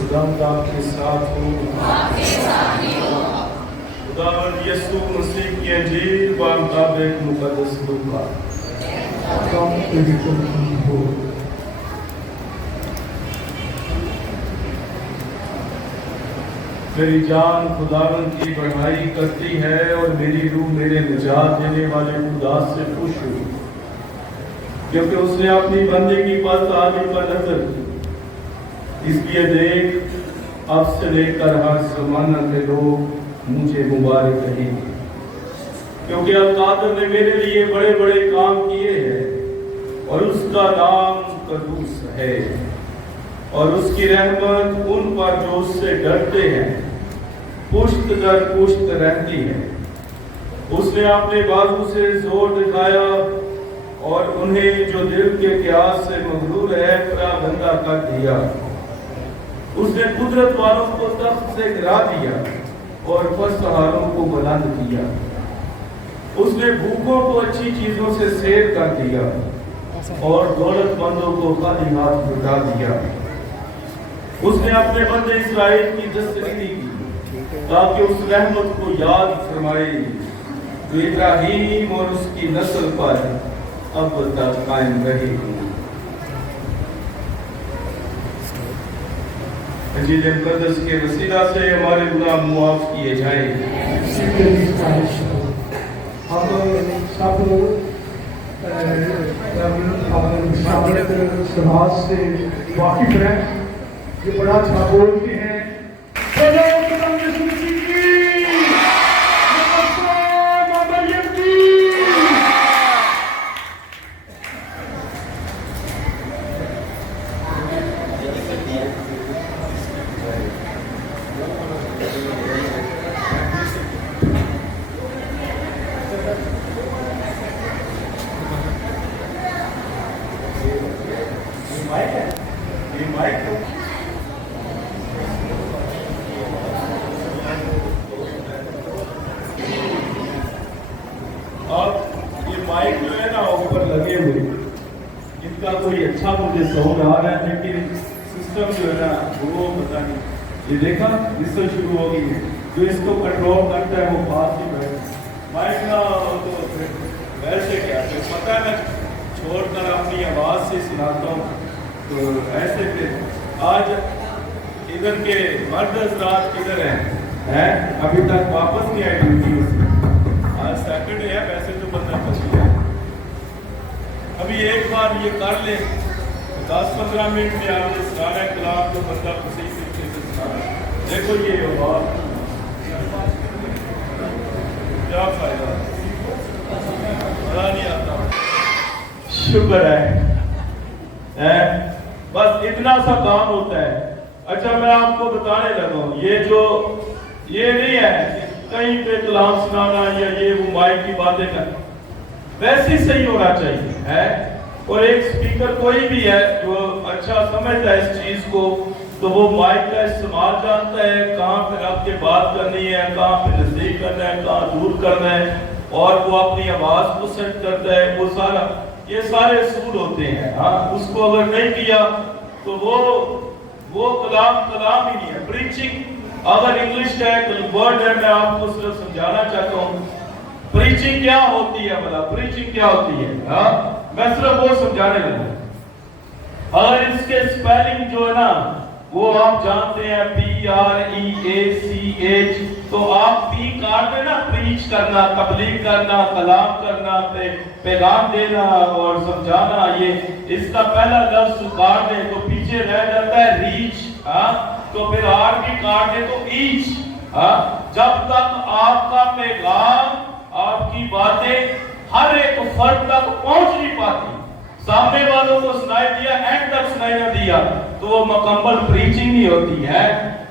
खुदावंद आपके साथ हो। खुदावंद यीशु मसीह की इंजील बामुताबिक मुकद्दस लूका। मेरी जान खुदावंद की बढ़ाई करती है और मेरी रूह मेरे निजात देने वाले खुदा से खुश हुई, क्योंकि उसने अपनी बंदे की पल आगे पर नजर की। इसलिए देख, अब से लेकर हर ज़माना के लोग मुझे मुबारक कहेंगे, क्योंकि अल्लाह ने मेरे लिए बड़े बड़े काम किए हैं और उसका नाम कदूस है, और उसकी रहमत उन पर जो उससे डरते हैं पुश्त दर पुश्त रहती है। उसने अपने बाजू से जोर दिखाया और उन्हें जो दिल के क्यास से मगरूर है पराबंदा कर दिया। उसने कुदरत वालों को तख्त से गिरा दिया और पसहारों को बुलंद किया। उसने भूखों को अच्छी चीजों से सैर कर दिया और दौलतमंदों को खाली हाथ लुटा दिया। उसने अपने बंदे इस्राएल की दस्तगिरी की, ताकि उस रहमत को याद फरमाए जो इब्राहीम और उसकी नस्ल पर अब तक कायम रहेगी। इंजील मुकद्दस के वसीला से हमारे गुनाह मुआफ किए जाएं। हम सब समाज से वाकिफ हैं, ये बड़ा अच्छा बोलते हैं। माइक जो है ना ऊपर लगे हुए, इनका कोई अच्छा मुझे साउंड आ रहा है, लेकिन सिस्टम जो है ना वो पता नहीं। ये देखा इससे शुरू हो गई है, जो इसको कंट्रोल करता है वो पास ही बैठे माइक ना तो वैसे क्या फिर पता है, मैं छोड़कर अपनी आवाज़ से सुनाता हूँ। तो ऐसे फिर आज इधर के मर्द हज़रात किधर हैं? अभी तक वापस नहीं आए ड्यूटी से। आज सैटरडे है, वैसे तो बंदा फंस गया। अभी एक बार ये कर ले, 10-15 मिनट में आपने सुनाना है कलाम, तो बंदा सही तरीके से सुनाना। देखो ये आवाज़ क्या फायदा, मजा नहीं आता। शुक्र है बस इतना सा काम होता है। अच्छा मैं आपको बताने लगा हूँ, ये नहीं है कहीं पे कलाम सुनाना या ये वो माइक की बातें करना, वैसे ही सही होना चाहिए है। और एक स्पीकर कोई भी है जो अच्छा समझता है इस चीज को, तो वो माइक का इस्तेमाल जानता है, कहाँ पे रख के बात करनी है, कहाँ पे नजदीक करना है, कहाँ दूर करना है, और वो अपनी आवाज को सेट करता है। वो सारा ये सारे असूल होते हैं। हाँ, उसको अगर नहीं किया तो वो कलाम ही नहीं है। प्रीचिंग अगर इंग्लिश का एक वर्ड है, मैं आपको सिर्फ समझाना चाहता हूँ प्रीचिंग क्या होती है। भला प्रीचिंग क्या होती है? हाँ, मैं सिर्फ वो समझाने लगा। अगर इसके स्पेलिंग जो है ना वो आप जानते हैं, PREACH, तो आप पी काट देना, प्रीच करना, तबलीग करना, कलाम करना, पैगाम देना और समझाना, ये इसका पहला लफ्ज काट दे तो पीछे रह जाता है रीच। हाँ, तो फिर आर भी काट दे तो ईच। हाँ, जब तक आपका पैगाम, आपकी बातें हर एक फर्द तक पहुंच नहीं पाती, सामने वालों को सुनाई दिया, एंड तक सुनाई ना दिया, तो वो मुकम्मल प्रीचिंग नहीं होती है।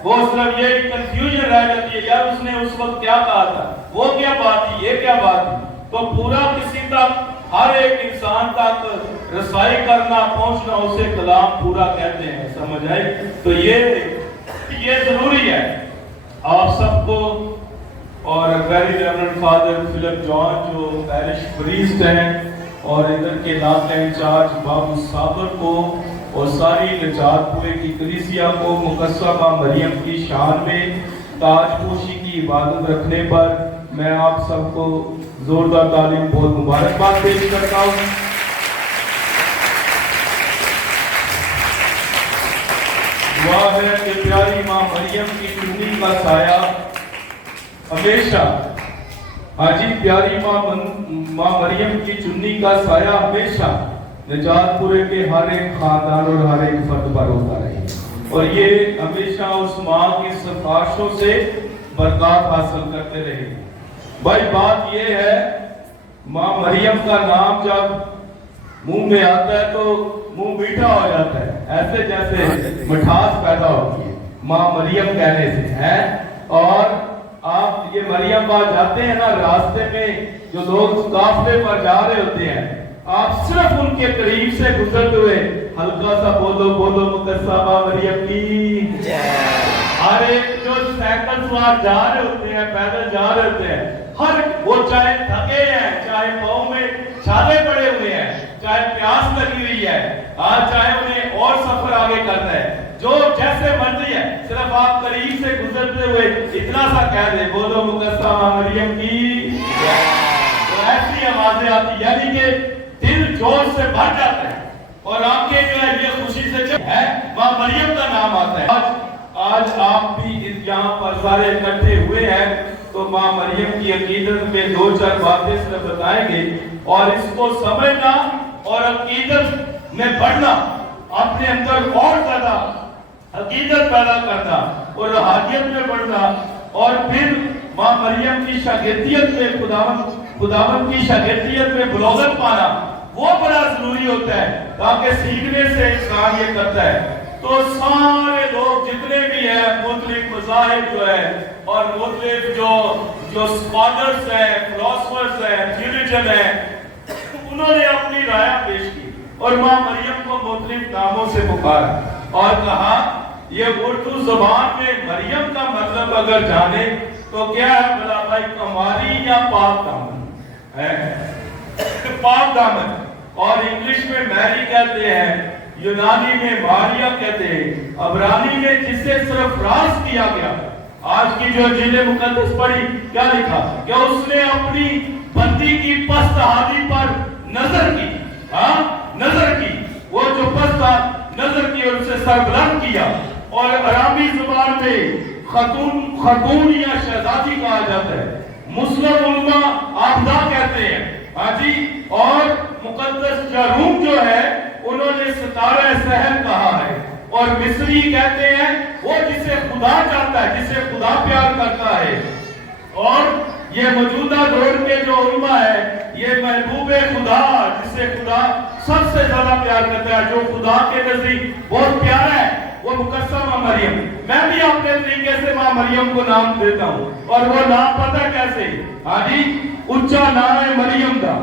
وہ صرف یہ کنفیوژن رہ جاتی ہے یار اس نے اس وقت کیا کہا تھا، وہ کیا بات تھی، یہ کیا بات تھی. تو پورا کسی تک، ہر ایک انسان تک رسائی کرنا، پہنچنا، اسے کلام پورا کہتے ہیں. سمجھ آئی؟ تو یہ ضروری ہے آپ سب کو. اور ویری ریورنڈ فادر فلپ جان جو پیرش پریسٹ ہیں، اور ادھر کے علاقہ انچارج بابو صابر کو، اور ساری نجات پورے کی کلیسیا کو مقدسہ مریم کی شان میں تاج پوشی کی عبادت رکھنے پر میں آپ سب کو زوردار تعلیم بہت مبارکباد پیش کرتا ہوں. دعا ہے کہ پیاری ماں مریم کی چننی کا سایہ ہمیشہ، ہاں جی، پیاری ماں مریم کی چننی کا سایہ ہمیشہ نجات پورے کے ہر ایک خاندان اور ہر ایک فرد پر ہوتا رہے، اور یہ ہمیشہ اس ماں کی سفارشوں سے برکات حاصل کرتے رہے. بھائی بات یہ ہے، ماں مریم کا نام جب منہ میں آتا ہے تو منہ میٹھا ہو جاتا ہے، ایسے جیسے مٹھاس پیدا ہوتی ہے ماں مریم کہنے سے ہے. اور آپ یہ مریم بات جاتے ہیں نا، راستے میں جو لوگ قافلے پر جا رہے ہوتے ہیں، آپ صرف ان کے قریب سے گزرتے ہوئے ہلکا سا بولو بولو مقدسہ ماں مریم کی. ہر ایک جو سائیکل سوار جا رہے ہوتے ہیں، پیدل جا رہے ہوتے ہیں، ہر وہ چاہے تھکے ہیں، چاہے پاؤں میں چھالے پڑے ہوئے ہیں، چاہے پیاس لگی ہوئی ہے، چاہے انہیں اور سفر آگے کرنا ہے، جو جیسے مرضی ہے، صرف آپ قریب سے گزرتے ہوئے اتنا سا کہہ دیں بولو مقدسہ ماں مریم کی. تو ایسی آوازیں آتی، یعنی کہ دل جوش سے بھر جاتا ہے اور آنکھیں جو ہے یہ خوشی سے ہے ماں مریم کا نام آتا ہے. آج آپ بھی یہاں پر سارے اکٹھے ہوئے ہیں تو ماں مریم کی عقیدت میں دو چار باتیں صرف بتائیں گے، اور اس کو سمجھنا اور عقیدت میں بڑھنا، اپنے اندر اور زیادہ عقیدت پیدا کرنا اور روحانیت میں بڑھنا، اور پھر ماں مریم کی شاگردیت میں خداوند کی شاگردیت میں بلوغت پانا، وہ بڑا ضروری ہوتا ہے تاکہ سیکھنے سے انسان یہ کرتا ہے. تو سارے لوگ جتنے بھی ہیں، مختلف مذاہب جو ہے اور مختلف جو اسکالرز ہیں، فلاسفرز ہیں، تھیولوجن ہیں، انہوں نے اپنی رائے پیش کی اور ماں مریم کو مختلف ناموں سے پکارا اور کہا یہ اردو زبان میں مریم کا مطلب اگر جانے تو کیا ہے بلا بھائی، کماری یا پاک دامن ہے، پاک دامن. اور انگلش میں میری کہتے ہیں، یونانی میں ماریا کہتے ہیں، عبرانی میں جسے سرفراز کیا گیا. آج کی جو انجیل مقدس پڑھی کیا لکھا کہ اس نے اپنی بندی کی پست حالی پر نظر کی، نظر کی، وہ جو پست نظر کی اور اسے سر بلند کیا. اور عربی زبان میں خاتون یا شہزادی کہا جاتا ہے، مسلم علماء آبدہ کہتے ہیں، ہاں جی. اور مقدس جاروم جو ہے انہوں نے ستارہ سحر کہا ہے، اور مصری کہتے ہیں وہ جسے خدا چاہتا ہے، جسے خدا پیار کرتا ہے. اور یہ موجودہ دور کے جو علماء ہے، یہ محبوب خدا جسے خدا سب سے زیادہ پیار کرتا ہے، جو خدا کے نزدیک بہت پیارا ہے، وہ مقدسہ ماں مریم. میں بھی اپنے طریقے سے ماں مریم کو نام دیتا ہوں، اور وہ نام پتہ کیسے؟ ہاں جی، اچا نام ہے مریم دا،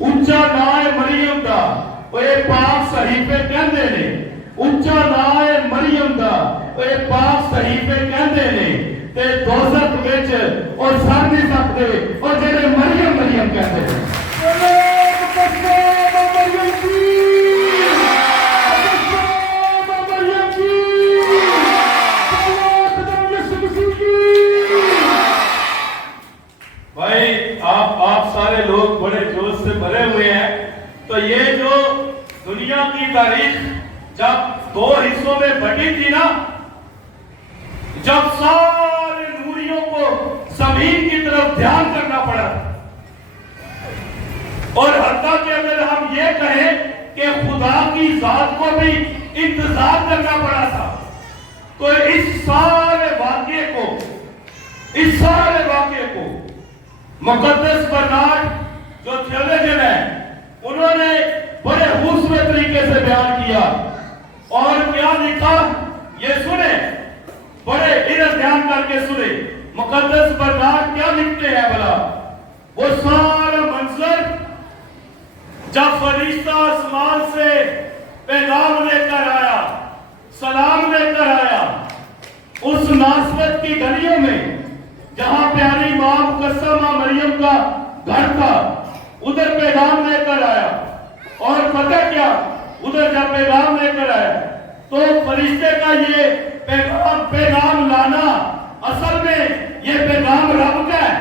اچا نام ہے مریم دا، اے پاک صحیفے کہندے نے، اچا نام ہے مریم دا، اے پاک صحیفے کہندے نے، تے دوزخ وچ اور سر نہیں سکتے اور جڑے مریم مریم کہندے نے. بھائی آپ سارے لوگ بڑے جوش سے بھرے ہوئے ہیں. تو یہ جو دنیا کی تاریخ جب دو حصوں میں بٹی تھی نا، جب سارے نوریوں کو زمین کی طرف دھیان کرنا پڑا، اور حتیٰ کہ اگر ہم یہ کہیں کہ خدا کی ذات کو بھی انتظار کرنا پڑا تھا، تو اس سارے واقعے کو مقدس برنارڈ جو تھیولوجن ہے انہوں نے بڑے خوبصورت طریقے سے بیان کیا. اور کیا لکھا یہ سنیں बड़े इधर ध्यान करके सुने, मुकद्दस बर्नार्ड क्या लिखते हैं भला? वो सारा मंजर जब फरिश्ता आसमान से पैगाम लेकर आया, सलाम लेकर आया, उस नासरत की गलियों में जहां प्यारी मां मुकद्दसा मरियम का घर था, उधर पैगाम लेकर आया। और पता क्या, उधर जब पैगाम लेकर आया तो फरिश्ते का ये पैगाम लाना असल में ये पैगाम रब का है,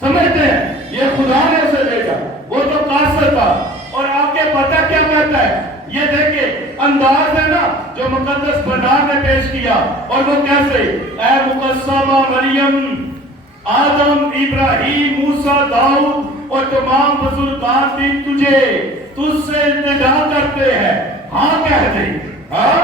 समझते हैं? ये खुदा ने उसे भेजा, वो तो कासर था। और आगे पता क्या कहता है, ये देखिए अंदाज है ना जो मुकद्दस बर्नार्ड ने पेश किया। और वो कैसे, ऐ मुकद्दसा मरियम, आदम, इब्राहिम, मूसा, दाऊद और तमाम बुजुर्गान भी तुझसे इल्तिजा करते हैं, हाँ कह दे। हाँ,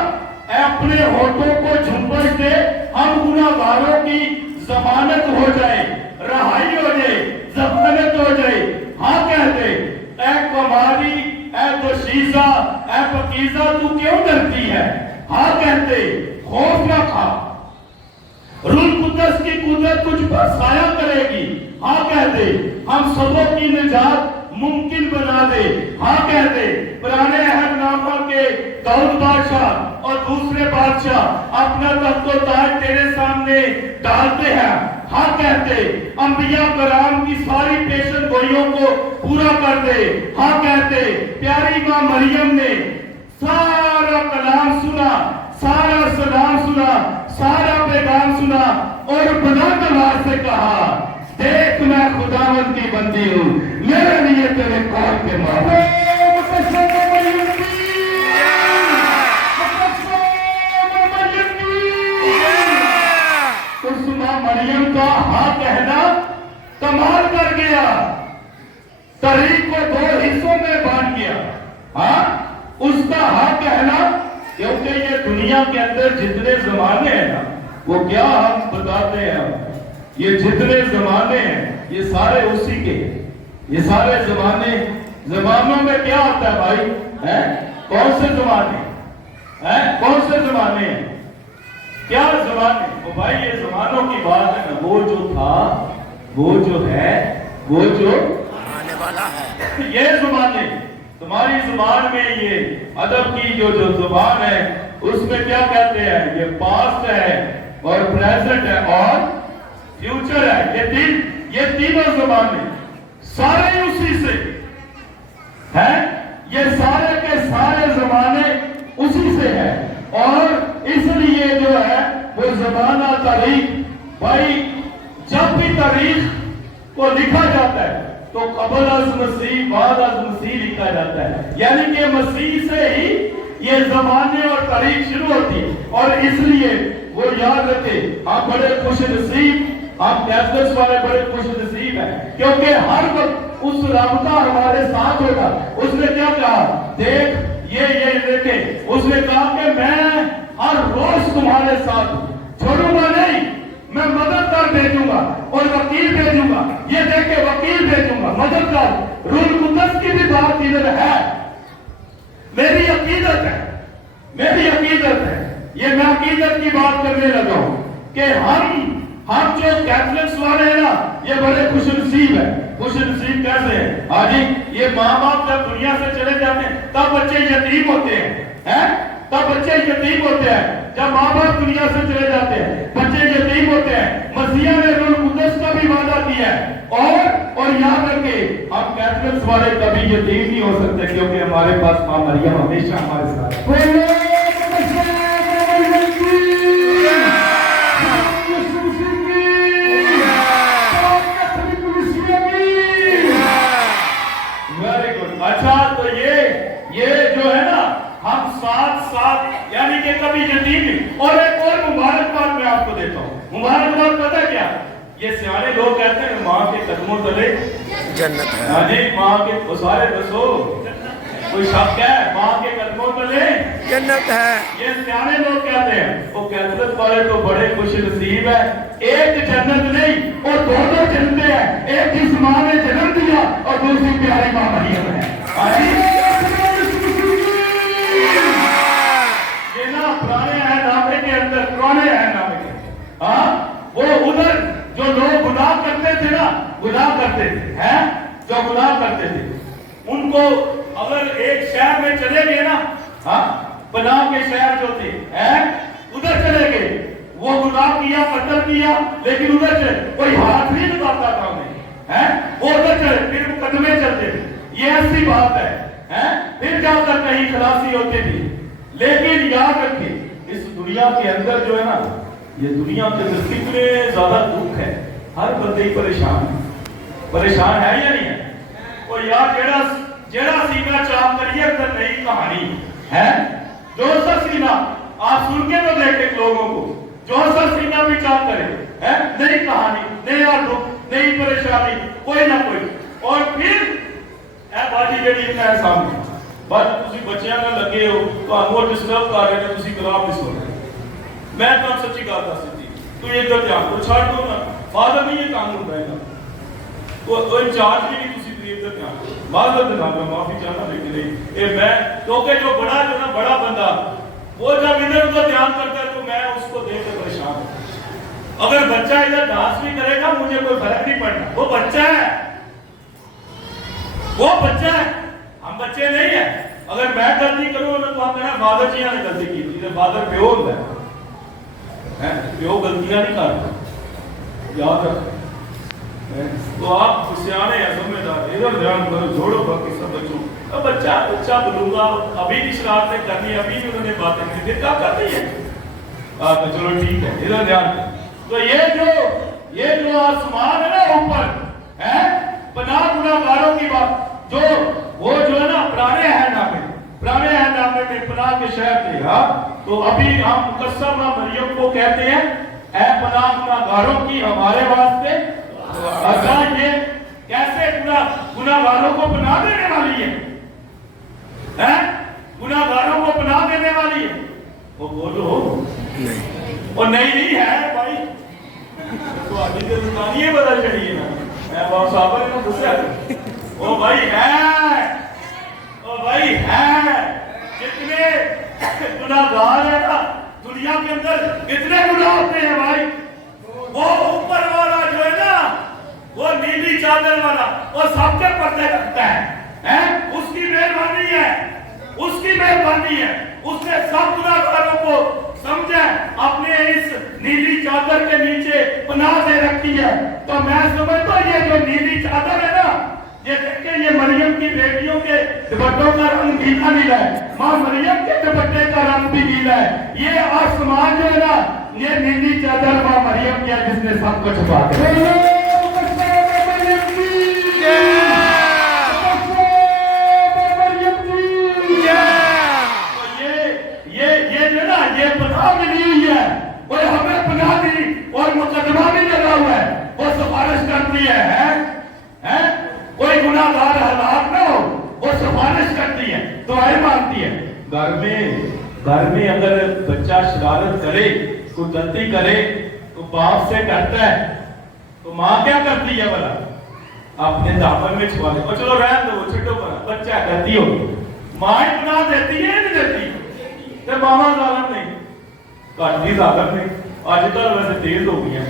अपने होठों को झुंबश दे, हम गुनाहगारों की जमानत हो जाए, रहाई हो जाए, जमानत हो जाए, हाँ कह दे। ऐ कमारी, ऐ दोशीजा, ऐ पकीजा, तू क्यों डरती है? हाँ कहते, खौफ न खा, रूह कुद्दस की कुदरत तुझ पर साया करेगी, हाँ कहते। हम सबों की निजात मुमकिन बना दे, हाँ कहते। पुराने अहदनामा के दाऊद बादशाह और दूसरे बादशाह अपना तख्तो ताज तेरे सामने डालते हैं, हाँ कहते। अंबिया कराम की सारी पेशन गोइयों को पूरा कर दे, हाँ कहते। प्यारी मां मरियम ने सारा कलाम सुना, सारा सलाम सुना, सारा पैगाम सुना और बुलंद आवाज से कहा, देख मैं खुदावंद की बंदी हूँ, मेरे लिए तेरे कौल के मानो। उस मां मरियम का हाँ कहना कमाल कर गया, तारीख को दो हिस्सों में बांट गया। हाँ, उसका हाँ कहना, क्योंकि ये दुनिया के अंदर जितने जमाने हैं ना, वो क्या हम बताते हैं, ये जितने जमाने हैं ये सारे उसी के, ये सारे जमानों में क्या होता है भाई? हैं? कौन से जमाने हैं? कौन से जमाने हैं? क्या जमाने? ओ भाई ये जमानों की बात है ना, वो जो था, वो जो है, वो जो आने वाला है, ये जमाने। तुम्हारी जुबान में ये अदब की जो जुबान है उसमें क्या कहते हैं? ये पास्ट है और प्रेजेंट है और फ्यूचर है। ये तीनों जमाने सारे उसी से हैं, ये सारे के सारे जमाने उसी से है। और इसलिए जो है वो जमाना तारीख, भाई जब भी तारीख को लिखा जाता है तो कबल अज मसीह बाद अज मसीह लिखा जाता है, यानी कि मसीह से ही ये जमाने और तारीख शुरू होती है। और इसलिए वो याद रखे, हम बड़े खुश नसीब, हम कैथलिक्स वाले बड़े खुश नसीब हैं, क्योंकि हर वक्त उस रब का हमारे साथ होगा। उसने क्या कहा? देख ये देखे, उसने कहा कि मैं हर रोज तुम्हारे साथ छोड़ूंगा नहीं, मैं मददगार भेजूंगा और वकील भेजूंगा। ये देखे, वकील भेजूंगा, मददगार। रूह कुद्दस की भी बात इधर है, मेरी अकीदत है, मेरी अकीदत है। ये मैं अकीदत की बात करने लगा हूं कि हम जो कैथलिक्स वाले हैं ना, ये बड़े खुशनसीब है। खुशनसीब कैसे है? हाँ जी, ये माँ बाप जब दुनिया से चले जाते हैं तब बच्चे यतीम होते हैं, तब बच्चे यतीम होते हैं। जब माँ बाप दुनिया से चले जाते हैं बच्चे यतीम होते हैं। मसीहा ने रूह कुद्दस का भी वादा किया है। और याद रखे, हम कैथलिक्स वाले कभी यतीम नहीं हो सकते, क्योंकि हमारे पास माँ मरियम हमेशा हमारे साथ। अच्छा, तो ये जो है ना, हम साथ यानी कि कभी यतीम। और एक और मुबारकबाद मैं आपको देता हूँ। मुबारकबाद पता क्या? ये सियाने लोग कहते हैं माँ के कदमों तले जन्नत है। हाँ जी, माँ के, वो सारे दसो, कोई शक है? माँ के कदमों तले जन्नत है, ये सियाने लोग कहते हैं। वो कैथलिक वाले तो बड़े खुश नसीब है, एक जन्नत नहीं और दो जन्नतें हैं। एक इस माँ ने जन्म दिया और दूसरी प्यारी माँ मरियम है। ये ना पुराने अहदनामे के अंदर, पुराने अहदनामे के उधर जो लोग गुनाह करते थे ना, गुनाह करते थे, हैं, जो गुनाह करते थे, उनको अगर एक शहर में चले गए ना, हाँ, पनाह के शहर जो थे, हैं, उधर चले गए, वो गुनाह किया, कत्ल किया, लेकिन उधर चले, कोई हाथ नहीं लगाता था उन्हें, हैं, वो उधर चले, फिर मुकदमे चलते थे, ये ऐसी बात है, फिर जाकर कहीं खलासी होते थे। लेकिन याद रखिए, इस दुनिया के अंदर जो है ना, ये दुनिया के अंदर कितने ज्यादा दुख है, हर बंदे ही परेशान है या नहीं है? और यार जेड़ा सीना चाप करिए अंदर नई कहानी है, जोर सा सीना आप सुन के तो देखे लोगों को, जोर सा सीना भी चाप करे, है नई कहानी, नया दुख, नई परेशानी, कोई ना कोई। और फिर ए बाजी जेडी है सामने, बस तुसी बच्चियां नाल लगे हो, ਤੁਹਾਨੂੰ डिस्टर्ब कर रहे ने, तुसी गलाब नहीं सुन रहे। मैं तो सच्ची बात दस दी, तू ये तो ध्यान को छाड़ दो ना, फादर नहीं ये काम होता है ना, तो इंचार्ज भी नहीं, तुसी प्लीज दा ध्यान करो। माजरत दिखा, मैं माफी चाहना, लेकिन ये मैं क्योंकि जो बड़ा बंदा वो जब इधर उधर ध्यान करता है तो मैं उसको देख कर परेशान हूं। अगर बच्चा इधर डांस भी करेगा मुझे कोई फर्क नहीं पड़ना, वो बच्चा है, वो बच्चा है, हम बच्चे नहीं है। अगर मैं गलती करूं तो आप कहना फादर जी ने गलती की थी, फादर प्यो होता है, प्यो गलतियां नहीं करता, याद रख। तो आप सियाने या समझदार, इधर ध्यान करो, छोड़ो बाकी सब बच्चों। अब बच्चा बोलूंगा, अभी भी शरारतें करनी, अभी भी उन्होंने बातें करनी, फिर क्या करनी है? तो चलो ठीक है, इधर ध्यान। तो ये जो आसमान है ना ऊपर, है पनाह गुनाहगारों की बात, वो जो है ना पुराने हैनामे में पनाह के शहर थे, हाँ। तो अभी हम मुकस्सम मरियम को कहते हैं, ऐ पनाह गुनाहगारों की हमारे वास्ते। अच्छा, ये कैसे गुनाहगारों को पनाह देने वाली है, गुनाहगारों को पनाह देने वाली है? वो बोलो नहीं, और नहीं है भाई, तो आदमी के रुकानी है, बता चढ़िए ना, मैं बाबा साहब ने दूसरा ओ भाई है, कितने गुनाहगार है ना दुनिया के अंदर, कितने गुनाह होते हैं भाई। वो ऊपर वाला जो है ना, वो नीली चादर वाला, वो सबके पर्दे रखता है, उसकी मेहरबानी है, उसने सब गुनाहगारों को समझा, अपने इस नीली चादर के नीचे पनाह दे रखी है। तो मैं समझता हूं ये जो नीली चादर है ना, ये देखिए, ये मरियम की बेटियों के दुपट्टों का रंग नीला है, माँ मरियम के दुपट्टे का रंग भी नीला है। ये आसमान जो है ना, ये नीली चादर माँ मरियम की है, जिसने सबको छुपा दिया। ये पनाह मिली हुई है, और हमें पनाह दी, और मुकदमा भी लगा हुआ है, वो सिफारिश करती है? कोई गुनाहगार हलाक ना हो, वो सिफारिश करती है, दुआएं मांगती है। घर में अगर बच्चा शरारत करे, कोई गलती करे, तो बाप से डरता है, तो माँ क्या करती है भला? अपने दामन में छुपा दे, चलो रहने दो, छुट्टो पर बच्चा गलती हो, माँ पनाह देती है नहीं देती? ਤੇ ਮਾਵਾਂ ਜ਼ਾਲਮ ਨਹੀਂ, ਘੱਟ ਦੀ ਜ਼ਾਲਮ ਨਹੀਂ। ਅੱਜ ਕੱਲ੍ਹ ਵੈਸੇ ਤੇਜ਼ ਹੋ ਗਈਆਂ,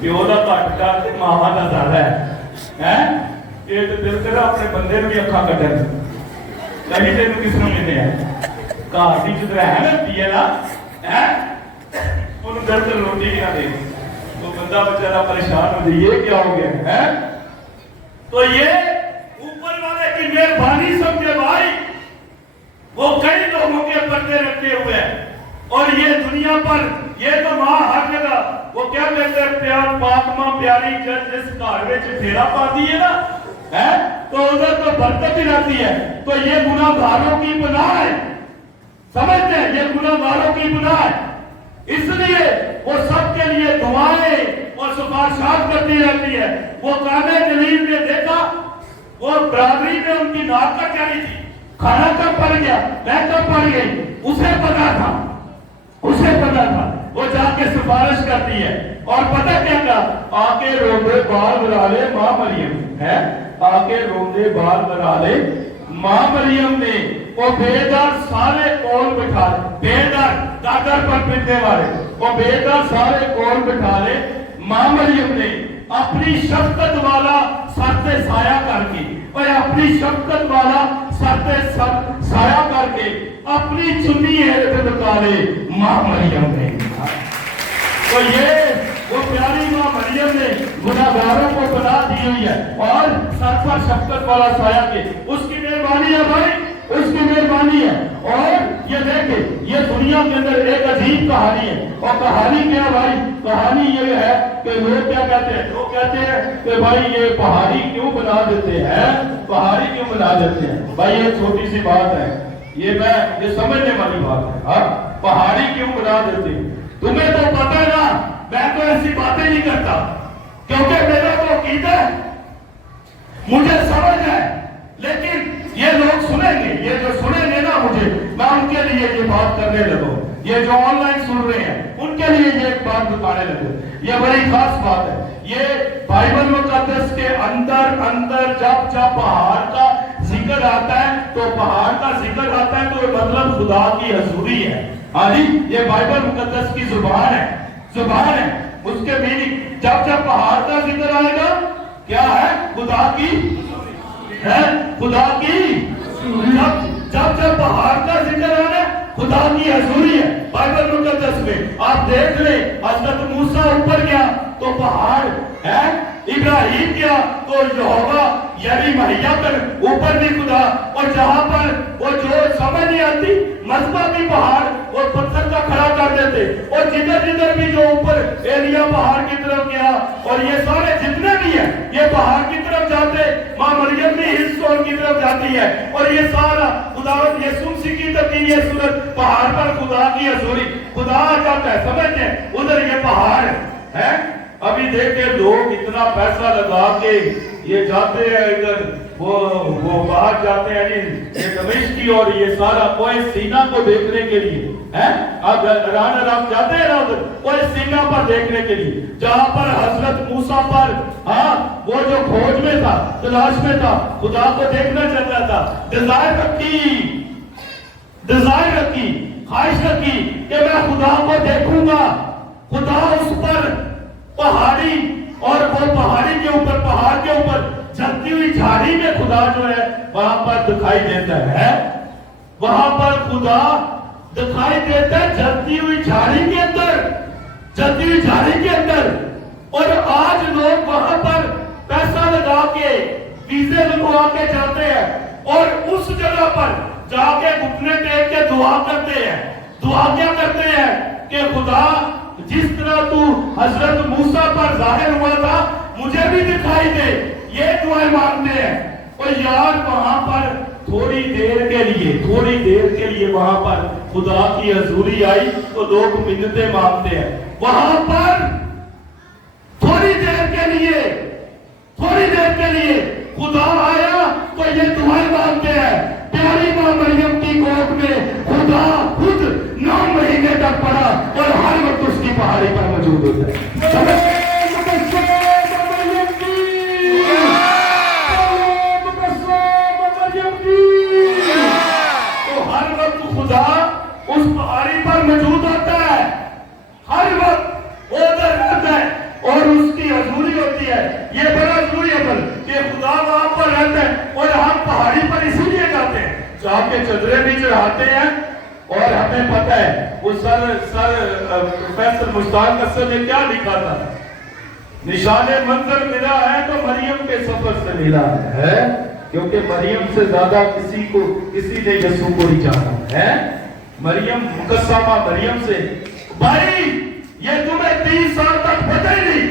ਪਿਓ ਦਾ ਘੱਟ ਕਰ ਤੇ ਮਾਵਾਂ ਦਾ ਜ਼ਿਆਦਾ ਹੈ। ਇਹ ਤੇ ਦਿਲ ਤੇਰਾ ਆਪਣੇ ਬੰਦੇ ਨੂੰ ਵੀ ਅੱਖਾਂ ਕੱਢਣ, ਨਹੀਂ ਤੈਨੂੰ ਕਿਸ ਨੂੰ ਮਿਲਦੇ ਆ? ਘਰ ਦੀ ਜਿੱਦ ਰਹਿ ਹੁੰਦੀ ਹੈ ਨਾ, ਉਹਨੂੰ ਦਿਲ ਤੇ ਰੋਟੀ ਨਾ ਦੇ, ਉਹ ਬੰਦਾ बेचारा परेशान हो जाए, ये क्या हो गया है? तो ये ऊपर वाले की मेहरबानी समझे भाई, वो कई लोगों के पर्दे रखे हुए हैं, और ये दुनिया पर ये तो मां हर जगह, वो क्या कहते हैं, प्यार पाक मां प्यारी जब जिस घर में फेरा पाती है ना, तो उधर तो बरकत ही रहती है। तो ये गुनाहगारों की पनाह है, समझते हैं, ये गुनाहगारों की पनाह है, इसलिए वो सबके लिए दुआएं और सिफारिशात करती रहती है। वो काने जलील ने देखा, वो बरादरी में उनकी नाक कट जानी थी, खाना कब पड़ गया, मैं कब पड़ गई, उसे पता था, वो जाके सिफारिश करती है। और पता क्या कहा, आके रोंदे बाल बना ले माँ मरियम, है आके रोंदे बाल बना ले माँ मरियम ने, वो बेदार सारे कोल बिठा ले, बेदार दादर पर पिटने वाले, वो बेदार सारे कोल बिठा ले माँ اپنی شفقت والا سر تے سایہ کر کے، اور اپنی شفقت والا سر تے سایہ کر کے اپنی چنی ارد نکالے ماں مریم نے۔ تو یہ وہ پیاری ماں مریم نے گناہگاروں کو بنا دی ہوئی ہے اور سر پر شفقت والا سایہ کے، اس کی مہربانی ہے بھائی، اس کی مہربانی ہے۔ اور یہ دیکھیں یہ دنیا کے اندر ایک عجیب کہانی ہے، اور کہانی کیا بھائی؟ کہانی یہ ہے کہ لوگ کیا کہتے ہیں؟ لوگ کہتے ہیں کہ بھائی یہ پہاڑی کیوں بنا دیتے ہیں، پہاڑی کیوں بنا دیتے ہیں؟ بھائی یہ چھوٹی سی بات ہے، یہ سمجھنے والی بات ہے۔ ہاں پہاڑی کیوں بنا دیتے ہیں؟ تمہیں تو پتہ ہے نا، میں تو ایسی باتیں نہیں کرتا کیونکہ میرا تو عقیدہ ہے، مجھے سمجھ ہے، لیکن یہ لوگ سنیں گے، یہ جو سنیں گے نا مجھے، میں ان کے لیے یہ بات کرنے لگوں، یہ جو آن لائن سن رہے ہیں ان کے لیے یہ ایک بات بتانے لگوں۔ یہ بڑی خاص بات ہے، یہ بائبل مقدس کے اندر جب پہاڑ کا ذکر آتا ہے تو پہاڑ کا ذکر آتا ہے تو مطلب خدا کی حضوری ہے۔ ہاں جی، یہ بائبل مقدس کی زبان ہے، اس کے میننگ جب پہاڑ کا ذکر آئے گا کیا ہے؟ خدا کی ہے، خدا کی جب پہاڑ کا ذکر آنا خدا کی حضوری ہے بائبل مقدس میں۔ آپ دیکھ لیں حضرت موسیٰ اوپر گیا تو پہاڑ ہے، ابراہیم گیا تو یہوہ یعنی مہیا کر اوپر بھی خدا، اور جہاں پر وہ جو سمجھ نہیں آتی مذبح بھی پہاڑ اور پتھر کا کھڑا کر دیتے، اور جدھر بھی جو اوپر ایلیا پہاڑ کی طرف گیا اور یہ سارے جتنے بھی ہیں یہ پہاڑ کی طرف جاتے، ماں مریم بھی حصوں کی طرف جاتی ہے، اور یہ سارا خداوند یسوع مسیح کی تبدیلی یہ صورت پہاڑ پر خدا کی حضوری، خدا آ جاتا ہے، سمجھتے ہیں ادھر یہ پہاڑ ہے۔ ابھی دیکھیں لوگ اتنا پیسہ لگا کے یہ جاتے ہیں ادھر، وہ باہر جاتے ہیں یہ دمشقی اور یہ سارا کوہ سینا کو دیکھنے کے لیے ہے، آپ جاتے ہیں نا ادھر کوہ سینا پر دیکھنے کے لیے، جہاں پر حضرت موسیٰ پر ہاں وہ جو کھوج میں تھا، تلاش میں تھا، خدا کو دیکھنا چاہتا تھا، ڈیزائر رکھی، خواہش رکھی کہ میں خدا کو دیکھوں گا۔ خدا اس پر پہاڑی اور وہ پہاڑی کے اوپر، پہاڑ کے اوپر جلتی ہوئی جھاڑی میں خدا جو ہے وہاں پر دکھائی دیتا ہے، وہاں پر خدا دکھائی دیتا ہے جلتی ہوئی جھاڑی کے اندر، اور آج لوگ وہاں پر پیسہ لگا کے ویزے لگوا کے جاتے ہیں اور اس جگہ پر جا کے گھٹنے ٹیک کے دعا کرتے ہیں۔ دعا کیا کرتے ہیں کہ خدا جس طرح تو حضرت موسیٰ پر ظاہر ہوا تھا مجھے بھی دکھائی دے، یہ دعائیں مانگتے ہیں۔ اور یار وہاں پر تھوڑی دیر کے لیے وہاں پر خدا کی حضوری آئی تو لوگ منتیں مانگتے ہیں، وہاں پر تھوڑی دیر کے لیے خدا آیا تو یہ دعائیں مانگتے ہیں۔ پیاری ماں مریم کی گود میں خدا خود 9 مہینے تک پڑا اور ہر وقت اس کی پہاڑی پر موجود ہوتا ہے۔ تو ہر وقت خدا اس پہاڑی پر موجود ہوتا ہے، ہر وقت ادھر رہتا ہے اور اس کی حضوری ہوتی ہے۔ یہ بڑا ضروری ہے کہ خدا وہاں پر رہتا ہے اور ہم پہاڑی پر اسی لیے جاتے ہیں، جا کے چادریں بھی چڑھاتے ہیں۔ اور ہمیں پتہ ہے وہ پروفیسر مشتاق اسد نے کیا لکھا تھا، نشان منظر ملا ہے تو مریم کے سفر سے ملا ہے، کیونکہ مریم سے زیادہ کسی نے یسوع کو نہیں جانا ہے۔ مریم مقدسہ مریم سے بھائی یہ تمہیں 30 سال تک پتہ ہی نہیں،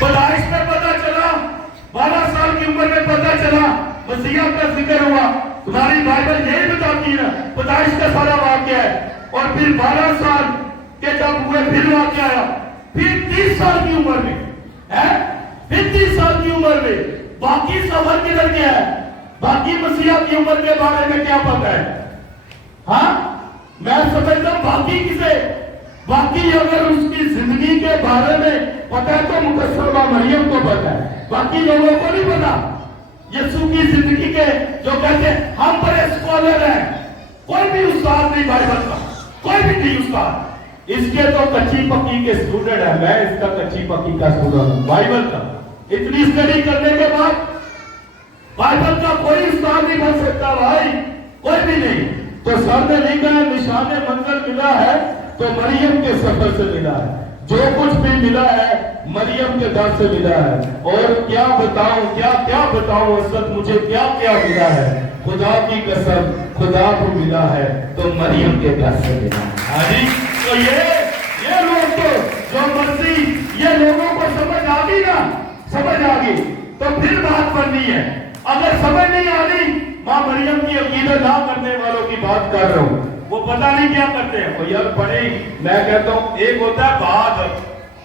پیدائش میں پتہ چلا، 12 سال کی عمر میں پتہ چلا، مسیح کا ذکر ہوا، تمہاری بائبل یہی بتاتی ہے، پیدائش کا سارا واقعہ ہے، اور پھر 12 سال کے جب ہوئے پھر واقعہ آیا، پھر 30 سال کی عمر میں ہے، پھر 30 سال کی عمر میں باقی سفر کدھر گیا ہے؟ باقی مسیح کی عمر کے بارے میں کیا پتہ ہے؟ ہاں میں سمجھتا ہوں باقی اگر اس کی زندگی کے بارے میں پتہ ہے تو مقدسہ مریم کو پتہ ہے، باقی لوگوں کو نہیں پتہ۔ یسوع کی زندگی کے جو کہتے ہیں ہم بڑے اسکالر ہیں، کوئی بھی استاد نہیں بائبل کا، کوئی بھی نہیں استاد، اس کے تو کچی پکی کے اسٹوڈنٹ ہے, میں اس کا کچی پکی کا اسٹوڈنٹ ہوں بائبل کا. اتنی اسٹڈی کرنے کے بعد بائبل کا کوئی استاد نہیں بن سکتا بھائی, کوئی بھی نہیں. تو سر نے لکھا ہے نشان منزل ملا ہے تو مریم کے سفر سے ملا ہے, جو کچھ بھی ملا ہے مریم کے در سے ملا ہے. اور کیا بتاؤں کیا بتاؤں اس وقت مجھے کیا ملا ہے, خدا کی قسم خدا کو ملا ہے تو مریم کے در سے ملا ہے. تو یہ لوگ تو جو مرضی, یہ لوگوں کو سمجھ آ گئی نا, سمجھ آ گئی تو پھر بات بننی ہے. اگر سمجھ نہیں آ رہی, ماں مریم کی عقیدت نہ کرنے والوں کی بات کر رہا ہوں, وہ پتہ نہیں کیا کرتے ہیں. وہ یار بڑے, میں کہتا ہوں ایک ہوتا ہے با ادب,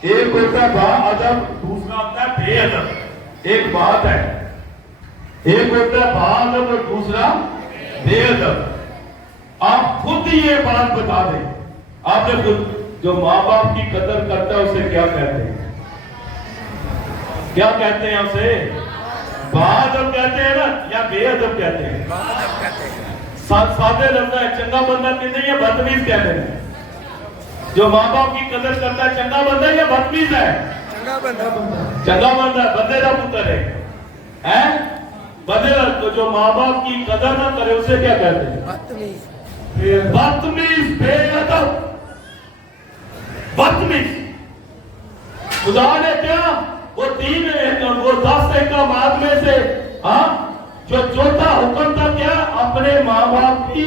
ایک ہوتا ہے با ادب, دوسرا ہوتا ہے بے ادب. ایک بات ہے, ایک ہوتا ہے با ادب اور دوسرا بے ادب. آپ خود ہی یہ بات بتا دیں, آپ نے خود, جو ماں باپ کی قدر کرتا ہے اسے کیا کہتے ہیں, کیا کہتے ہیں اسے, با ادب کہتے ہیں نا یا بے ادب کہتے ہیں. سادے لفظ ہے, چنگا بندہ کہتے ہیں یا بدتمیز کہتے ہیں. جو ماں باپ کی قدر کرتا ہے چنگا بندہ یا بدتمیز ہے, چنگا بندہ, بندے کا پتر ہے بندے کا. تو جو ماں باپ کی قدر نہ کرے اسے کیا کہتے ہیں, بدتمیز, بے ادب, بدتمیز. خدا نے کیا وہ 10 احکامات میں سے جو چوتھا حکم تھا کیا, اپنے ماں باپ کی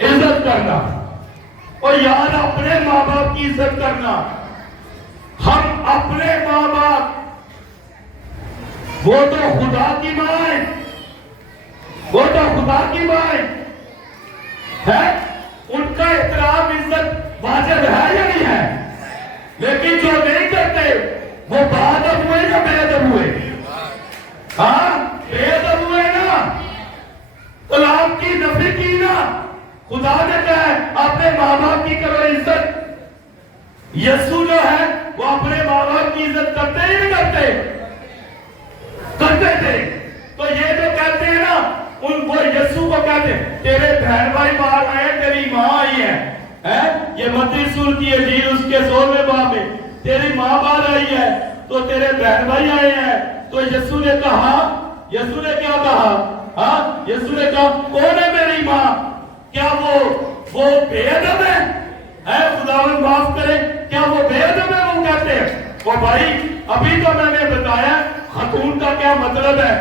عزت کرنا. اور یار اپنے ماں باپ کی عزت کرنا, ہم اپنے ماں باپ, وہ تو خدا کی ماں ہے, وہ تو خدا کی ماں ہے, ان کا احترام عزت واجب ہے یا نہیں ہے. لیکن جو نہیں کرتے وہ با ادب ہوئے یا بے ادب ہوئے, بے ادب ہوئے نا, کلام کی نفی کی نا. خدا نے کہا ہے اپنے ماں باپ کی کرو عزت. یسوع جو ہے وہ اپنے ماں باپ کی عزت کرتے ہی نہیں کرتے تھے. تو یہ جو کہتے ہیں نا, ان وہ یسوع کو کہتے ہیں تیرے بہن بھائی باہر آئے, تیری ماں آئی ہے. یہ متی سور کی انجیل اس کے 16ویں باب میں, تیری ماں باہر آئی ہے تو تیرے بہن بھائی آئے ہیں. تو یسوع نے کہا, یسوع نے کیا کہا, یسوع نے کہا کون ہے میری ماں, کیا وہ بے ادب ہے, خداوند معاف کرے, کیا وہ بے ادب ہے. وہ کہتے ہیں وہ بھائی ابھی تو میں نے بتایا خاتون کا کیا مطلب ہے.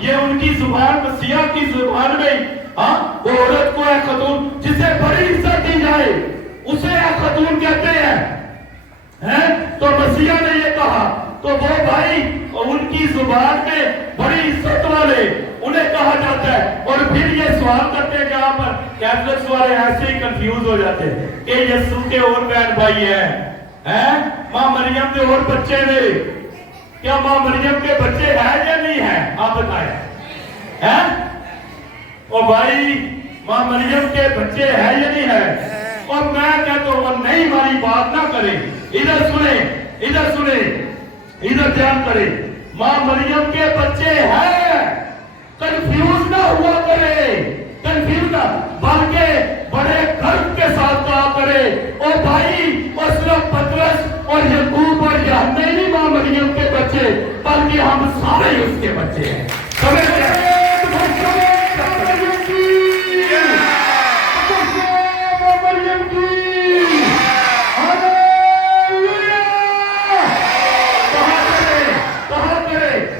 یہ ان کی زبان, مسیح کی زبان میں وہ عورت کو ہے خاتون, جسے بڑی عزت دی جائے اسے ہے خاتون کہتے ہیں. تو مسیح نے یہ کہا, تو وہ بھائی ان کی زبان میں بڑی عزت والے انہیں کہا جاتا ہے. اور پھر یہ سوال کرتے ہیں جہاں پر کیتھولکس والے ایسے ہی کنفیوز ہو جاتے ہیں کہ یسوع کے اور بہن بھائی ہیں, ماں مریم کے اور بچے نے, کیا ماں مریم کے بچے ہیں یا نہیں ہیں, آپ بتائیں. اور بھائی ماں مریم کے بچے ہیں یا نہیں ہیں. اور میں کہتا ہوں نہیں, ہماری بات نہ کریں, ادھر سنیں, ادھر دھیان کریں. ماں مریم کے بچے ہیں, کنفیوز نہ ہوا کرے, کنفیوز نہ, بلکہ بڑے گرو کے ساتھ کہا کرے او بھائی, اور صرف پترس اور یعقوب اور یوحنا نہیں ماں مریم کے بچے, بلکہ ہم سارے اس کے بچے ہیں.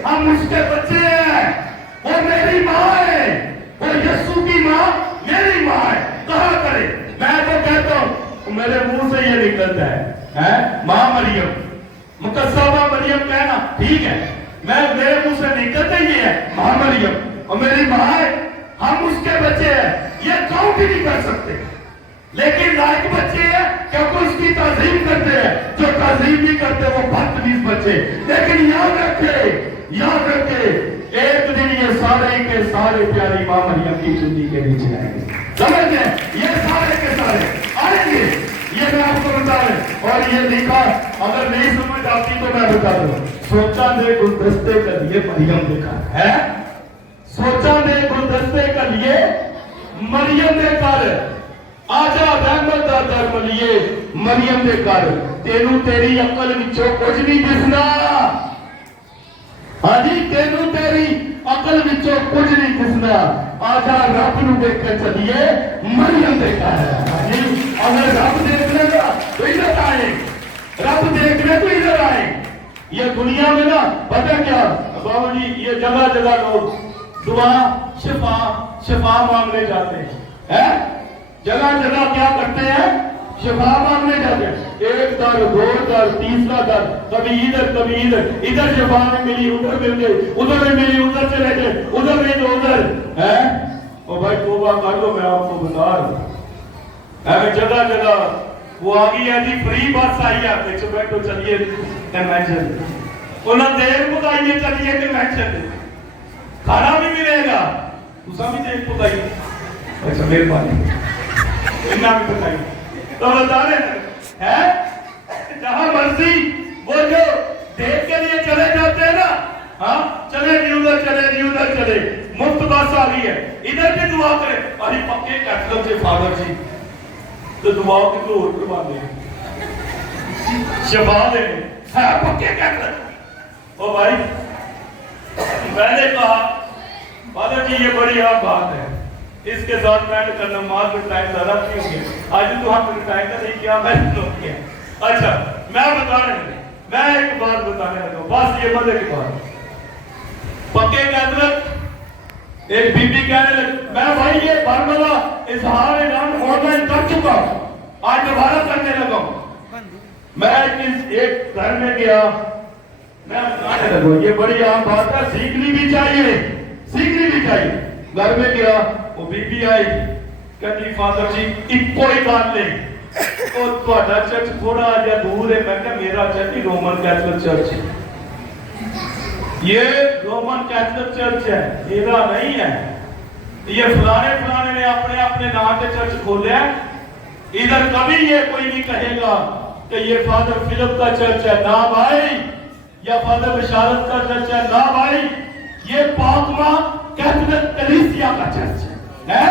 ہم اس کے بچے ہیں, اور میری ماں ہے, اور یسوع کی ماں میری ماں ہے. کہا کرے, میں تو کہتا ہوں میرے منہ سے یہ نکلتا ہے ماں مریم, مقدسہ ماں مریم کہنا ٹھیک ہے, میرے منہ سے نکلتا ہی ہے ماں مریم, اور میری ماں ہے, ہم اس کے بچے ہیں. یہ کاؤنٹ بھی نہیں کر سکتے, لیکن لائق بچے ہیں کیونکہ اس کی تعظیم کرتے ہیں. جو تعظیم نہیں کرتے وہ بدتمیز بچے. لیکن یاد رکھے ایک دن یہ سارے کے سارے پیاری ماں مریم کی چنی کے نیچے آئیں گے. سمجھ گئے, یہ سارے کے سارے آئیں گے. یہ میں آپ کو بتا رہے, اور یہ لکھا, اگر نہیں سمجھ آتی تو میں بتا دوں. سوچا نے گلدستے کا لیے مریم دیکھا ہے, سوچا نے گلدستے کا لیے مریم نے کہا आजा रहमत दा दर मलिए मरियम दे घर तेनू तेरी अकल विचों कुछ नहीं दिसना हाँ जी तेनू तेरी अकल विचों कुछ नहीं दिसना आजा रब नू देखकर चलिए मरियम दे घर हाँ जी अगर रब देख लेगा तो इधर आए रब देख ले तो इधर आए ये दुनिया में ना पता क्या बाबू जी ये जगह जगह लोग दुआ शिफा शिफा मांगने जाते हैं जगह जगह क्या करते हैं शिफा मांगने जाते हैं एक दर दो दर तीसरा दर कभी इधर इधर शिफा नहीं मिली उधर मिल गई उधर नहीं मिली उधर चले गए उधर नहीं तो उधर है ओ भाई तौबा कर लो मैं आपको बता रहा हूं जगह जगह वो आ गई है जी फ्री बस आई है पीछे बैठो चलिए कन्वेंशन उन्हें देर पकाइए चलिए कन्वेंशन खाना भी मिलेगा उसका भी देर पकाइए अच्छा मेहरबानी इतना भी बताइए तो बता रहे हैं जहां मर्जी वो जो देख के लिए चले जाते हैं ना हाँ चले नहीं उधर चले मुफ्त बस आ रही है इधर भी दुआ करे अरे पक्के कैथलिक से फादर जी तो दुआ किसी और करवा दे शफा दे है पक्के कैथलिक ओ भाई मैंने कहा फादर जी ये बड़ी आम बात है इसके साथ बैठ कर नमाज में टाइम ज्यादा क्यों गया आज तो हम टाइम का नहीं किया मैंने तो किया अच्छा मैं एक बात बताने लगा बस ये मजे की बात पक्के कैथलिक एक बीबी कहने लगी मैं भाई ये बरमला इजहार ऐलान ऑनलाइन कर चुका हूं आज दोबारा करने लगा मैं एक घर में गया मैं बताने लगा ये बड़ी आम बात है सीखनी भी चाहिए घर में गया वो बीबी आई कहती फादर जी इको ही बात नहीं और ਤੁਹਾਡਾ चर्च थोड़ा जिहा दूर है मैं कहा मेरा चर्च ही रोमन कैथलिक चर्च है ये रोमन कैथलिक चर्च है मेरा नहीं है ये फलाने ने अपने नाम के चर्च खोले हैं इधर कभी ये कोई नहीं कहेगा कि ये फादर फिलिप का चर्च है ना भाई या फादर बिशारत का चर्च है ना भाई ये पाकमा कैथलिक कलीसिया का चर्च है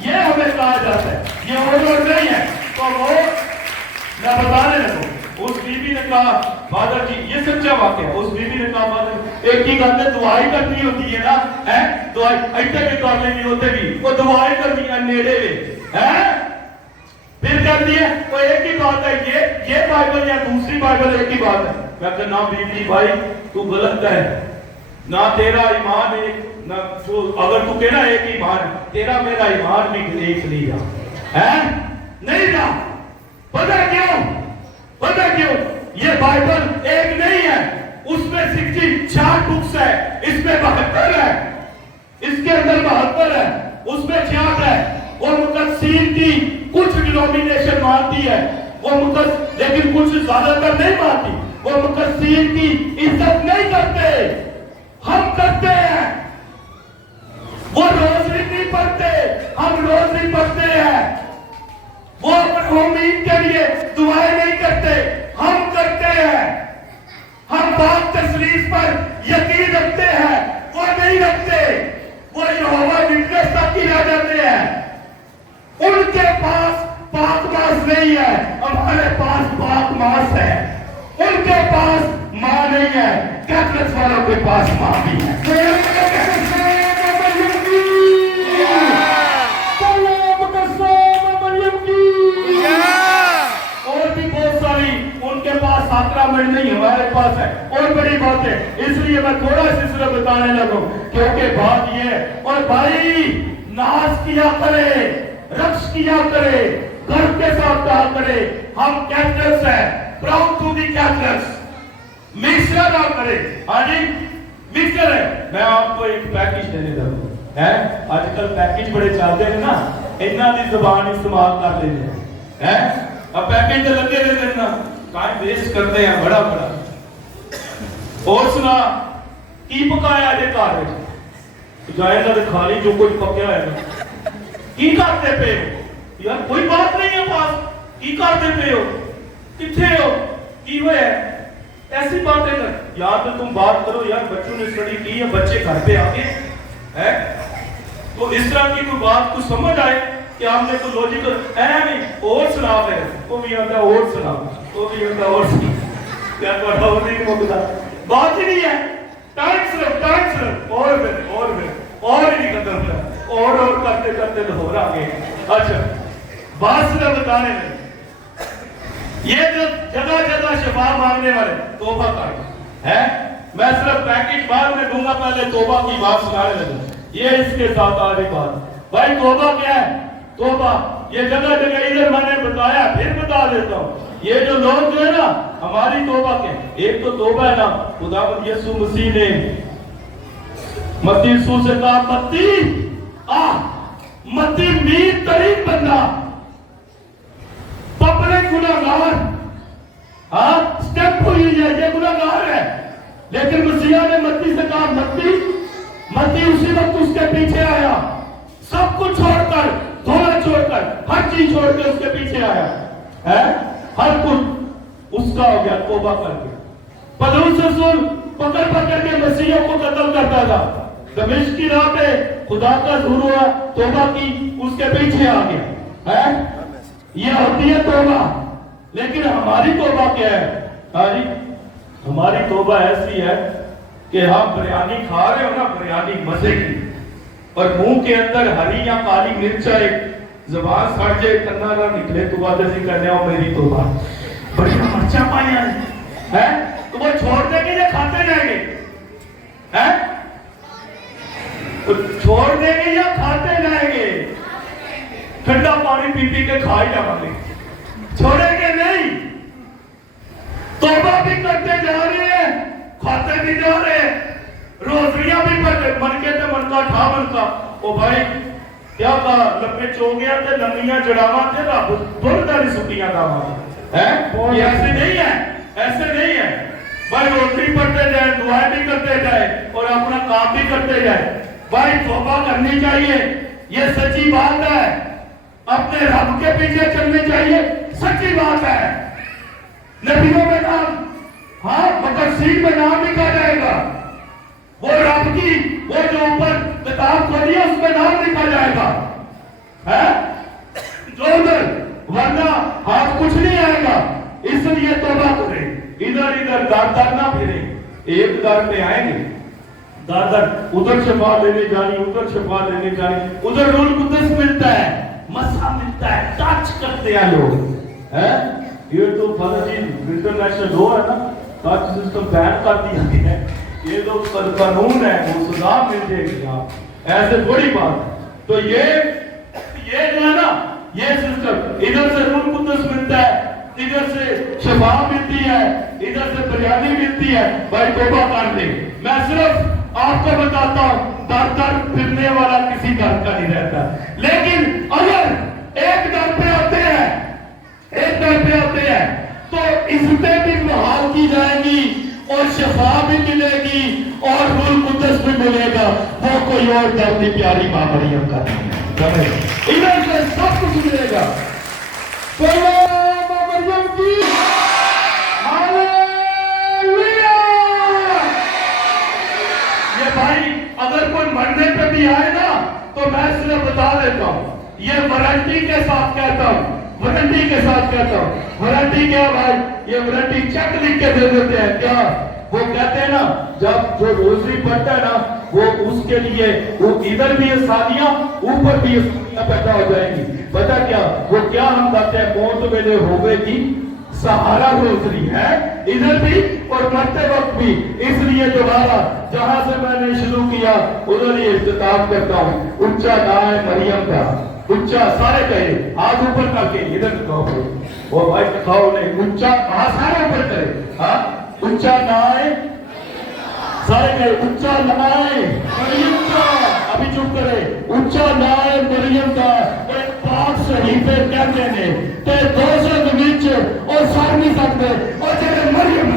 ये हमें कहा जाता है ये और नहीं है तो वो मैं बताने लगूं उस बीबी ने कहा फादर जी ये सच्चा वाकया है उस बीबी ने कहा फादर एक ही गल दुआई करनी होती है ना है दुआई ऐसे भी कर लेनी होते भी वो दुआई करनी है नेड़े में है फिर कहती है वो एक ही बात है ये बाइबल या दूसरी बाइबल एक ही बात है मैं कहता ना बीबी भाई तू गलत है ना तेरा ईमान एक ना जो अगर तू कहना एक ईमान है तेरा मेरा ईमान भी एक नहीं है नहीं ना पता क्यों ये बाइबल एक नहीं है उसमें 64 बुक्स है इसमें 72 है इसके अंदर 72 है उसमें 66 है और मुकद्दसीन की कुछ डिनोमिनेशन मानती है वो लेकिन कुछ ज्यादातर नहीं मानती वो मुकद्दसीन की इज्जत नहीं करते हम करते हैं वो रोज नहीं पढ़ते हम रोज नहीं पढ़ते हैं वो अपने उम्मीद के लिए दुआएं नहीं करते हम करते हैं हम बात तस्लीस पर यकीन रखते हैं वो नहीं रखते वो यहोवा विटनेस तक ही रह जाते हैं उनके पास पाक मास नहीं है हमारे पास पाक मास है उनके पास मां नहीं है कैथलिक वालों के पास मां भी है और भी बहुत सारी उनके पास साक्रामेंट नहीं हमारे पास है और बड़ी बात है इसलिए मैं थोड़ा सिलसिला बताने लगूं क्योंकि बात ये है और भाई नाज किया करे रक्ष किया करे गर्व के साथ कहा करे हम कैथलिक्स हैं प्राउड टू बी कैथलिक्स मिक्सर ना करे हाँ जी मिक्सर है मैं आपको एक पैकेज देने लगूं है आजकल पैकेज बड़े चलते हैं ना इन्ना दी जुबान इस्तेमाल कर लेते हैं अब पैकेज तो लगे रहते हैं ना टाइम वेस्ट करते हैं बड़ा और सुना की पकाया जे घर में जाए ना तो खाली जो कुछ पकया है की करते पे हो यार कोई बात नहीं है पास की करते पे हो किथे हो की हुआ है ऐसी बातें कर यार तो तुम बात करो यार बच्चों ने स्टडी की है बच्चे घर पे आके है तो इस तरह की कोई बात कुछ समझ आए कि हमने तो लॉजिकल नहीं और सुना फिर वो भी आता और सुना वो भी आता और सुना क्या पढ़ा वो नहीं मुकदा बात ही नहीं है टाइम सिर्फ और ही नहीं खत्म होता और करते करते दोहरा गए। अच्छा बात सिर्फ बताने में ये जो जगह जगह शफा मांगने वाले तौबा कर है मैं सिर्फ पैकेज बाद में दूंगा पहले तौबा की बात सुनाने लगा ये इसके साथ आ रही बात भाई तौबा क्या है तौबा ये जगह जगह इधर मैंने बताया फिर बता देता हूँ ये जो लोग जो है ना हमारी तौबा के एक तो तौबा है ना खुदावंद यीशु मसीह ने मत्ती यीशु से कहा मत्ती मीर तरीन बंदा पब्लिक गुनाहगार हाँ स्टेप हुई है ये गुनाहगार है लेकिन मसीहा ने मत्ती से कहा मत्ती उसी वक्त उसके पीछे आया सब कुछ छोड़कर थोड़ा छोड़कर हर चीज छोड़ के उसके पीछे आया है हर कुछ उसका हो गया तौबा करके पलूस रसूल पकड़ के मसीहों को कत्ल करता था दमिश्क की राह पे खुदा का दूर हुआ तौबा की उसके पीछे आ गया है ये होती है तौबा लेकिन हमारी तौबा क्या है हाजी हमारी तौबा ऐसी है कि हम बिरयानी खा रहे हो ना बिरयानी मजे की और मुंह के अंदर हरी या काली मिर्च एक जबान सड़ जाए कन्ना ना निकले तो बात ऐसी करने हो मेरी तौबा बढ़िया मर्चा पाया है तो वो छोड़ देंगे या खाते जाएंगे हैं तो छोड़ देंगे या खाते जाएंगे ठंडा पानी पी के खा ही जाएंगे छोड़ेंगे नहीं तौबा भी करते जा रहे हैं खाते भी जा रहे हैं रोजरियां भी पढ़ते मन के ते मन का ठा मन का ओ भाई क्या कहा लम्बे चो गया ते लंबियां जड़ावा ते रब दुर्दारी सुटियां दावा है ये ऐसे नहीं है भाई रोजरी पढ़ते जाए दुआएं भी करते जाए और अपना काम भी करते जाए भाई तौबा करनी चाहिए ये सच्ची बात है अपने रब के पीछे चलनी चाहिए सच्ची बात है नबियों में नाम हाँ मुकस्सीर में नाम लिखा जाएगा वो रब की वो जो ऊपर किताब खोली है उसमें नाम लिखा जाएगा है जो उधर वरना हाथ कुछ नहीं आएगा इसलिए तौबा करें इधर दर ना फिरे एक दर पे आएंगे दर उधर शफा लेने जानी उधर शफा लेने जानी उधर रूल कुदस मिलता है मसा मिलता है टच करते हैं लोग हैं ये तो फर्जी इंटरनेशनल लॉ है ना टच सिस्टम बैन कर दिया गया है ये तो कानून है वो सजा मिल जाएगी आप ऐसे बड़ी बात तो ये जो है ना ये सिस्टम इधर से रूल कुदस मिलता है इधर से शफा मिलती है इधर से बिरयानी मिलती है भाई तौबा कर दे मैं सिर्फ आपको बताता हूँ दर फिरने वाला किसी दर का नहीं रहता लेकिन अगर एक दर पे आते हैं तो इसमें भी बहाल की जाएगी और शफा भी मिलेगी और रूल कुदस भी मिलेगा वो कोई और दर नहीं प्यारी मां मरियम का इधर से सब कुछ मिलेगा मरियम की हालेलुया ये भाई अगर कोई मरने पे भी आए ना तो मैं सिर्फ बता देता हूँ ये वारंटी के साथ कहता हूँ वारंटी के साथ कहता हूँ वारंटी क्या भाई ये वारंटी चेक लिख के दे देते हैं क्या वो कहते हैं ना जब जो रोजरी पढ़ता है ना वो उसके लिए वो इधर भी ये शादियां ऊपर भी ये शादियां पैदा हो जाएंगी पता क्या वो क्या हम कहते हैं मौत वेले होवेगी सहारा रोजरी है इधर भी और मरते वक्त भी इसलिए दोबारा जहां से मैंने शुरू किया उधर ही इख्तिताम करता हूँ उच्चा नाम मरियम का उच्चा सारे कहे हाथ ऊपर करके इधर कहो वो भाई दिखाओ नहीं उच्चा हाँ सारे ऊपर करे हाँ उच्चा नाए सारे कहे उच्चा नाए मरियम का अभी चुप करे उच्चा नाए मरियम का एक पाक सहीफे कहते ने ते 200 विच और सर नहीं सकते और जेरे मरियम